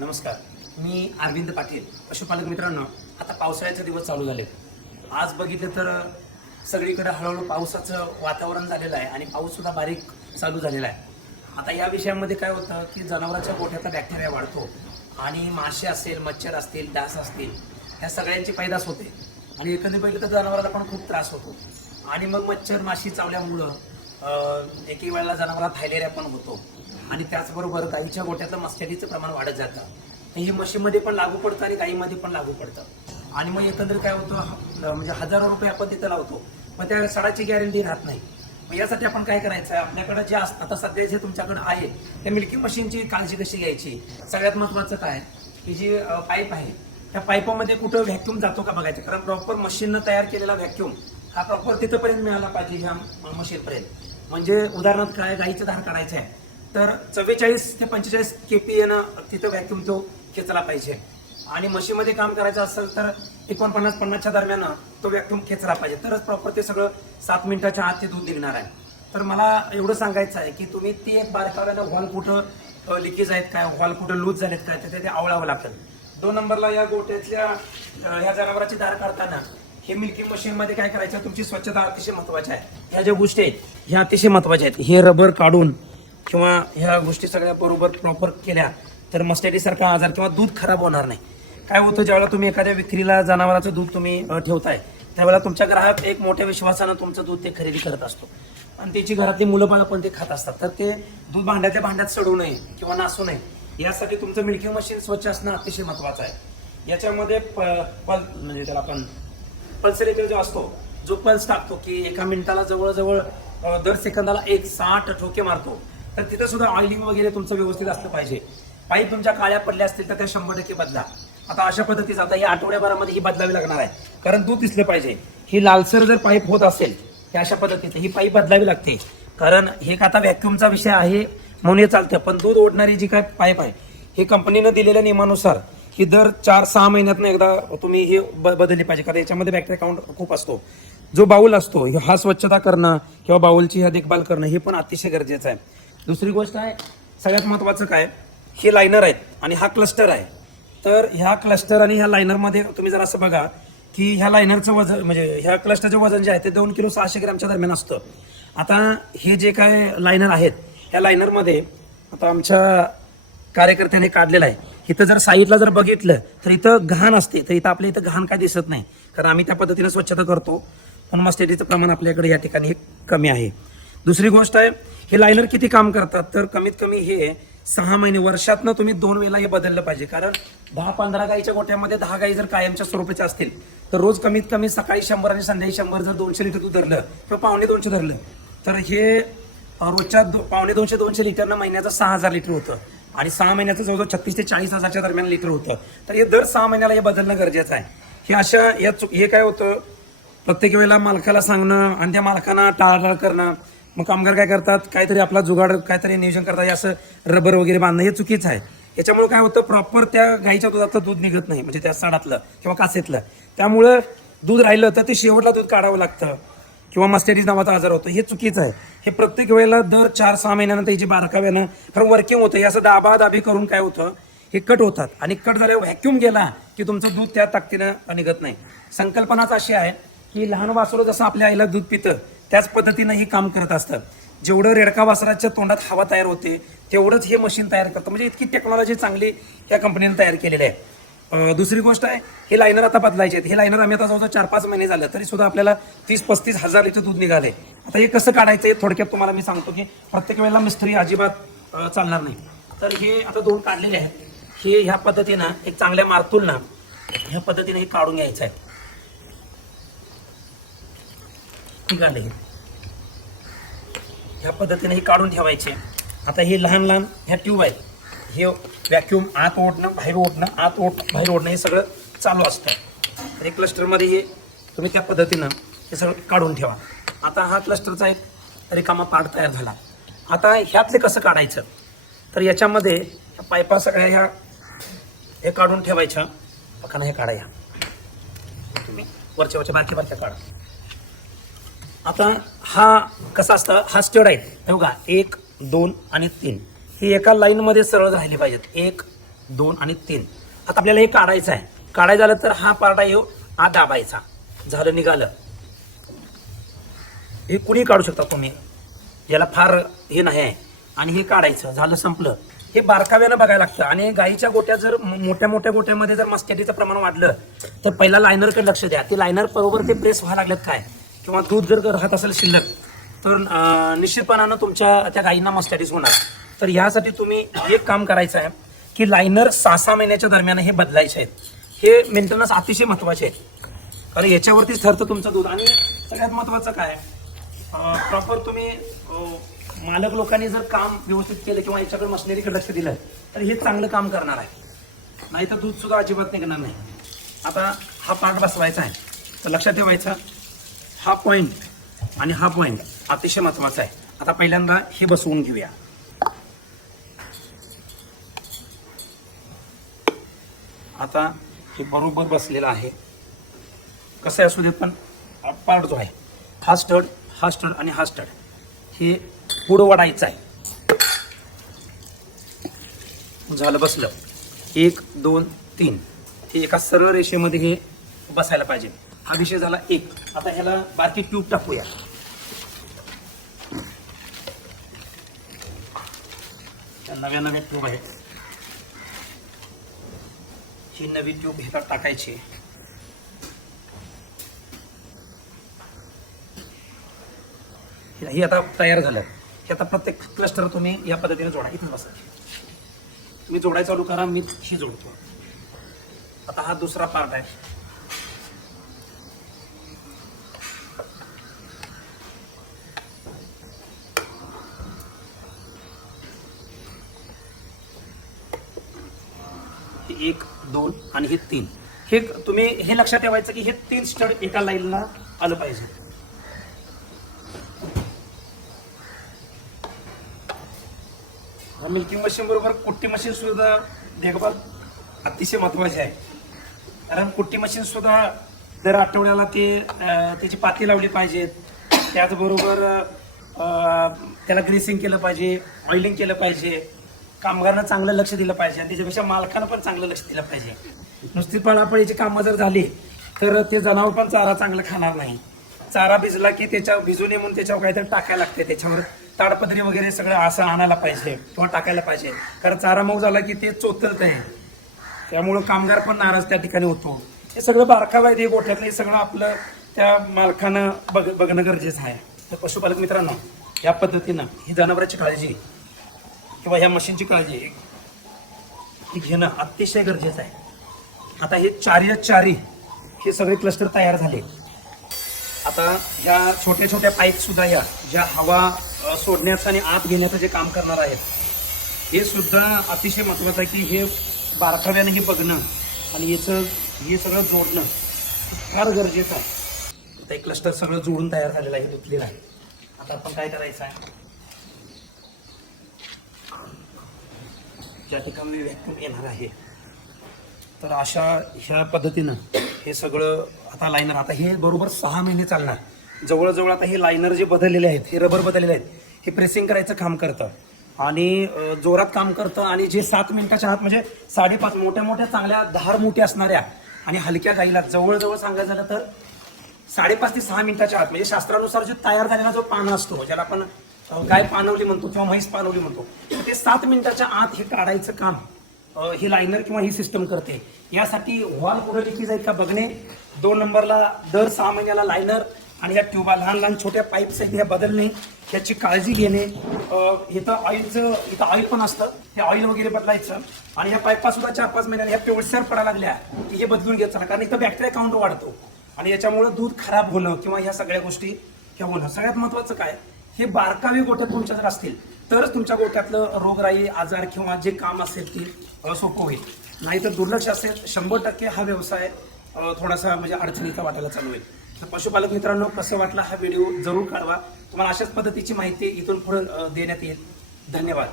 नमस्कार मी अरविंद पाटील पशुपालक मित्रांनो. आता पावसाळ्याचे दिवस चालू झाले आज बघितलं तर सगळीकडे हळूहळू पावसाचं वातावरण झालेलं आहे आणि पाऊससुद्धा बारीक चालू झालेला आहे. आता या विषयामध्ये काय होतं की जनावरांच्या गोठ्याचा बॅक्टेरिया वाढतो आणि मासे असेल मच्छर असतील डास असतील ह्या सगळ्यांची पैदास होते. आणि एखादी पहिले तर जनावराला पण खूप त्रास होतो. आणि मग मच्छर माशी चावल्यामुळं एके वेळेला जनावरात थायलेरिया पण होतो. आणि त्याचबरोबर गाईच्या गोट्यातलं मस्टॅडीचं प्रमाण वाढत जातं. हे म्हशीमध्ये पण लागू पडतं आणि गाईमध्ये पण लागू पडतं. आणि मग एकंदर काय होतं म्हणजे हजारो रुपये आपण तिथं लावतो. मग त्या सडाची गॅरंटी राहत नाही. मग यासाठी आपण काय करायचं आहे आपल्याकडे जे अस- आता सध्या जे तुमच्याकडे आहे त्या मिल्किंग मशीनची काळजी कशी घ्यायची? सगळ्यात महत्वाचं काय की जी पाईप आहे त्या पाईपामध्ये कुठं व्हॅक्यूम जातो का बघायचं? कारण प्रॉपर मशीननं तयार केलेला व्हॅक्यूम हा प्रॉपर तिथंपर्यंत मिळाला पाहिजे ह्या मशीनपर्यंत. म्हणजे उदाहरणार्थ काय गाईचं धार काढायचं आहे. तर चव्वेचाळीस ते पंचेचाळीस के पी एनं तिथं व्हॅक्यूम तो खेचला पाहिजे. आणि मशीनमध्ये काम करायचं असेल तर एकोणपन्नास पन्नासच्या दरम्यान तो व्हॅक्युम खेचला पाहिजे. तरच प्रॉपर ते सगळं सात मिनिटाच्या आत ते दूध निघणार आहे. तर मला एवढं सांगायचं आहे की तुम्ही ती एक बारकाव्यानं हॉल कुठं लिकेज आहेत काय हॉल कुठं लूज झालेत काय तर ते आवळावं लागतं. दोन नंबरला या गोट्यातल्या ह्या जनावराची दार काढताना हे मिल्किंग मशीनमध्ये काय करायचं तुमची स्वच्छता अतिशय महत्वाची आहे. ह्या ज्या गोष्टी आहेत ह्या अतिशय महत्त्वाच्या आहेत. हे रबर काढून किंवा ह्या गोष्टी सगळ्या बरोबर प्रॉपर केल्या तर मस्टॅडीसारखा आजार किंवा दूध खराब होणार नाही. काय होतं ज्यावेळेला तुम्ही एखाद्या विक्रीला जनावराचं दूध तुम्ही ठेवताय त्यावेळेला तुमच्या ग्राहक एक मोठ्या विश्वासानं तुमचं दूध ते खरेदी करत असतो. आणि त्याची घरातली मुलं बाळा पण ते खात असतात. तर ते दूध भांड्याच्या भांड्यात सडू नये किंवा नासू नये यासाठी तुमचं मिल्किंग मशीन स्वच्छ असणं अतिशय महत्वाचं आहे. याच्यामध्ये प- पल म्हणजे त्याला आपण पल्सरेटर जो असतो जो पल्स टाकतो की एका मिनिटाला जवळजवळ दर सेकंदाला एक साठ ठोके मारतो. तर तिथं सुद्धा ऑइलिंग वगैरे तुमचं व्यवस्थित असलं पाहिजे. पाईप तुमच्या काळ्या पडल्या असतील तर त्या शंभर टक्के बदला. आता अशा पद्धतीचं आता या आठवड्याभरामध्ये ही बदलावी लागणार आहे. कारण दूध दिसलं पाहिजे. ही लालसर जर पाईप होत असेल तर अशा पद्धतीचं ही पाईप बदलावी लागते. कारण हे आता व्हॅक्युमचा विषय आहे म्हणून हे चालतं पण दूध ओढणारी जी काय पाईप आहे हे कंपनीनं दिलेल्या नियमानुसार ही दर चार सहा महिन्यातनं एकदा तुम्ही हे ब- बदलली पाहिजे. कारण याच्यामध्ये बॅक्टेरिया काउंट खूप असतो. जो बाऊल असतो हा स्वच्छता करणं किंवा बाऊलची ह्या देखभाल करणं हे पण अतिशय गरजेचं आहे. दुसरी गोष्ट आहे सगळ्यात महत्त्वाचं काय हे लायनर आहेत आणि हा क्लस्टर आहे. तर ह्या क्लस्टर आणि ह्या लायनरमध्ये तुम्ही जर असं बघा की ह्या लायनरचं वजन म्हणजे ह्या क्लस्टरचं वजन जे आहे ते दोन किलो सहाशे ग्रॅमच्या दरम्यान असतं. आता हे जे काय लायनर आहेत ह्या लायनरमध्ये आता आमच्या कार्यकर्त्याने काढलेलं आहे. इथं जर साईडला जर बघितलं तर इथं घाण असते. तर इथं आपल्या इथं घाण काय दिसत नाही. कारण आम्ही त्या पद्धतीने स्वच्छता करतो. पण मस्टेटीचं प्रमाण आपल्याकडे या ठिकाणी कमी आहे. दुसरी गोष्ट आहे हे लायनर किती काम करतात? तर कमीत कमी हे सहा महिने वर्षातनं तुम्ही दोन वेळेला हे बदललं पाहिजे. कारण दहा पंधरा गाईच्या गोठ्यामध्ये दहा गाई जर कायमच्या स्वरूपाच्या असतील तर रोज कमीत कमी सकाळी शंभर आणि संध्याकाळी शंभर जर दोनशे लिटर दूध धरलं किंवा पावणे दोनशे धरलं तर हे रोजच्या दो- पावणे दोनशे दोनशे लिटरनं महिन्याचं सहा हजार लिटर होतं. आणि सहा महिन्याचं जवळजवळ छत्तीस ते चाळीस हजारच्या दरम्यान लिटर होतं. तर हे दर सहा महिन्याला हे बदलणं गरजेचं आहे. हे अशा या चुक हे काय होतं? प्रत्येक वेळेला मालकाला सांगणं आणि त्या मालकांना टाळाटाळ करणं मग कामगार काय करतात? काहीतरी आपला जुगाड काहीतरी नियोजन करतात. असं रबर वगैरे बांधणं हे चुकीचं आहे. याच्यामुळे काय होतं? प्रॉपर त्या गाईच्या दुधातलं दूध निघत नाही. म्हणजे त्या साडातलं किंवा कासेतलं. त्यामुळं दूध राहिलं तर ते शेवटला दूध काढावं लागतं. किंवा मस्टेडीज नावाचा आजार होतो. हे चुकीचं आहे. हे प्रत्येक वेळेला दर चार सहा महिन्यानंतर याची बारकाव्यानं कारण वर्किंग होतं. हे असं दाबा दाबी करून काय होतं? हे कट होतात. आणि कट झाल्यावर व्हॅक्यूम गेला की तुमचं दूध त्या ताकदीनं निघत नाही. संकल्पनाच अशी आहे की लहान वासरू जसं आपल्या आईला दूध पितं त्याच पद्धतीनं हे काम करत असतं जेवढं रेडका वासराच्या तोंडात हवा तयार होते तेवढंच हे मशीन तयार करतं म्हणजे इतकी टेक्नॉलॉजी चांगली या कंपनीने तयार केलेली आहे. दुसरी गोष्ट आहे हे लायनर आता बदलायचे आहेत. हे लायनर आम्ही आता जवळजवळ चार पाच महिने झालं तरी सुद्धा आपल्याला तीस पस्तीस हजार लिटर दूध निघाले. आता हे कसं काढायचं हे थोडक्यात तुम्हाला मी सांगतो की प्रत्येक वेळेला मिस्त्री अजिबात चालणार नाही. तर हे आता दोन काढलेले आहेत. हे ह्या पद्धतीनं एक चांगल्या मारतूलना ह्या पद्धतीने हे काढून घ्यायचं आहे. हे काढले ह्या पद्धतीने हे काढून ठेवायचे. आता हे लहान लहान ह्या ट्यूब आहेत. हे व्हॅक्यूम आत ओढणं बाहेर ओढणं आत ओढ बाहेर ओढणं हे सगळं चालू असतं. तर हे क्लस्टरमध्ये हे तुम्ही त्या पद्धतीनं हे सगळं काढून ठेवा. आता हा क्लस्टरचा एक रिकामा पार्ट तयार झाला. आता ह्यातले कसं काढायचं? तर याच्यामध्ये ह्या पायपा सगळ्या ह्या हे काढून ठेवायच्या. पकाना हे काढा या तुम्ही वरच्या वरच्या बारक्या बारक्या काढा. आता हा कसा असतं? हा स्टड आहे. हे बघा एक दोन आणि तीन. हे एका लाईनमध्ये सरळ राहिले पाहिजेत. एक दोन आणि तीन. आता आपल्याला हे काढायचं आहे. काढायचं झालं तर हा पार्ट आहे हो, हा दाबायचा. झालं निघालं. हे कुणी काढू शकता तुम्ही? याला फार हे नाही आहे. आणि हे काढायचं. झालं संपलं. हे बारकाव्यानं बघायला लागतं. आणि गाईच्या गोट्या जर मोठ्या मोठ्या गोट्यामध्ये जर मस्कॅटीचं प्रमाण वाढलं तर पहिला लायनरकडे लक्ष द्या. ते लायनर बरोबर ते प्रेस व्हायला लागलेत काय? किंवा दूध जर राहत असेल शिल्लक तर निश्चितपणानं तुमच्या त्या गाईंना मस्टॅटिस होणार. तर ह्यासाठी तुम्ही एक काम करायचं आहे की लायनर सहा सहा महिन्याच्या दरम्यान हे बदलायचे आहेत. हे मेंटेनन्स अतिशय महत्त्वाचे आहेत. कारण याच्यावरतीच ठरतं तुमचं दूध. आणि सगळ्यात महत्वाचं काय प्रॉपर तुम्ही मालक लोकांनी जर काम व्यवस्थित केलं किंवा याच्याकडे मशिनरीकडे लक्ष दिलं तर हे चांगलं काम करणार आहे. नाहीतर दूधसुद्धा दूध सुद्धा अजिबात निघणार नाही. आता हा पार्ट बसवायचा आहे. तर लक्षात ठेवायचा हा पॉईंट आणि हा पॉईंट अतिशय महत्त्वाचा आहे. आता पहिल्यांदा हे बसवून घेऊया. आता हे बरोबर बसलेलं आहे. कसं असू दे पण पार्ट जो आहे हा स्टड हा स्टड आणि हा स्टड हे पुढं वाढायचं आहे. झालं बसलं. एक दोन तीन. हे एका सरळ रेषेमध्ये हे बसायला पाहिजे. हा विषय झाला एक. आता ह्याला बारकी ट्यूब टाकूया. नव्या नव्या ट्यूब आहेत. ही नवी ट्यूब ह्याला टाकायची. ही आता तयार झालं. हे आता प्रत्येक क्लस्टर तुम्ही या पद्धतीने जोडा. इथं बसा. मी जोडायचा चालू करा मी ही जोडतो. आता हा दुसरा पार्ट आहे. हे एक दोन आणि हे तीन. हे तुम्ही हे लक्षात ठेवायचं की हे तीन स्टड एका लाईनला आलं पाहिजे. मिल्किंग मशीन बरोबर कुट्टी मशीन सुद्धा देखभाल अतिशय महत्वाची आहे. कारण कुट्टी मशीन सुद्धा दर आठवड्याला ते त्याची पाती लावली पाहिजेत. त्याचबरोबर त्याला ग्रेसिंग केलं पाहिजे ऑइलिंग केलं पाहिजे. कामगारांना चांगलं लक्ष दिलं पाहिजे आणि त्याच्यापेक्षा मालकानं पण चांगलं लक्ष दिलं पाहिजे. नुसती पळापळीची कामं जर झाली तर ते जनावर पण चारा चांगलं खाणार नाही. चारा भिजला की त्याच्यावर भिजू नये म्हणून त्याच्यावर काहीतरी टाकायला लागते. त्याच्यावर ताडपत्री वगैरे सगळं असं आणायला पाहिजे किंवा टाकायला पाहिजे. कारण चारा मऊ झाला की ते चोतलत आहे. त्यामुळं कामगार पण नाराज त्या ठिकाणी होतो. हे सगळं बारकाव आहे हे गोठ्यातलं हे सगळं आपलं त्या मालकानं बघ बघणं गरजेचं आहे. तर पशुपालक मित्रांनो या पद्धतीनं ही जनावरांची काळजी किंवा ह्या मशीनची काळजी ही घेणं अतिशय गरजेचं आहे. आता हे चारी चारी हे सगळे क्लस्टर तयार झाले. आता ह्या छोट्या छोट्या पाईपसुद्धा या ज्या हवा सोडण्याचं आणि आत घेण्याचं जे काम करणार आहेत हे सुद्धा अतिशय महत्वाचं आहे की हे बारकाव्याने हे बघणं आणि याचं हे सगळं जोडणं फार गरजेचं आहे. आता एक क्लस्टर सगळं जोडून तयार झालेलं आहे धुतलेलं आहे आता आपण काय करायचं आहे? ज्या ठिकाणी व्हॅक्यूम येणार आहे. तर अशा ह्या पद्धतीनं हे सगळं आता लायनर आता हे बरोबर सहा महिने चालणार. जवळजवळ आता हे लायनर जे बदललेले आहेत हे रबर बदललेले आहेत हे प्रेसिंग करायचं काम करतं. आणि जोरात काम करतं आणि जे सात मिनिटाच्या आत म्हणजे साडेपाच मोठ्या मोठ्या चांगल्या धार मोठ्या असणाऱ्या आणि हलक्या गाईला जवळजवळ सांगायचं झालं तर साडेपाच ते सहा मिनिटाच्या आत म्हणजे शास्त्रानुसार जो तयार झालेला जो पानं असतो ज्याला आपण गाय पानवली म्हणतो किंवा म्हैस पानवली म्हणतो. तर ते सात मिनिटाच्या आत हे काढायचं काम ही हे लायनर किंवा ही सिस्टम करते. यासाठी व्हॉल कुठं लिखीज आहेत का बघणे. दोन नंबरला दर सहा महिन्याला लायनर आणि या ट्यूबा लहान लहान छोट्या पाईप्स आहेत ह्या बदलणे याची काळजी घेणे. इथं ऑइलचं इथं ऑइल पण असतं. हे ऑइल वगैरे बदलायचं. आणि या पाईपा सुद्धा चार पाच महिन्याला ह्या पिवळसर पडा लागल्या की हे बदलून घ्यायचं कारण इथं बॅक्टेरिया काउंट वाढतो. आणि याच्यामुळे दूध खराब होणं किंवा ह्या सगळ्या गोष्टी ह्या होणं. सगळ्यात महत्वाचं काय? हे बारकावे गोठ्यात तुमच्या जर असतील तरच तुमच्या गोठ्यातलं रोगराई आजार किंवा जे काम असेल ते सोपं होईल. नाहीतर दुर्लक्ष असेल शंभर टक्के हा व्यवसाय थोडासा म्हणजे अडचणीचा वाटायला चालू होईल. तर पशुपालक मित्रांनो कसं वाटला हा व्हिडिओ जरूर कळवा तुम्हाला अशाच पद्धतीची माहिती इथून पुढे देण्यात येईल. धन्यवाद.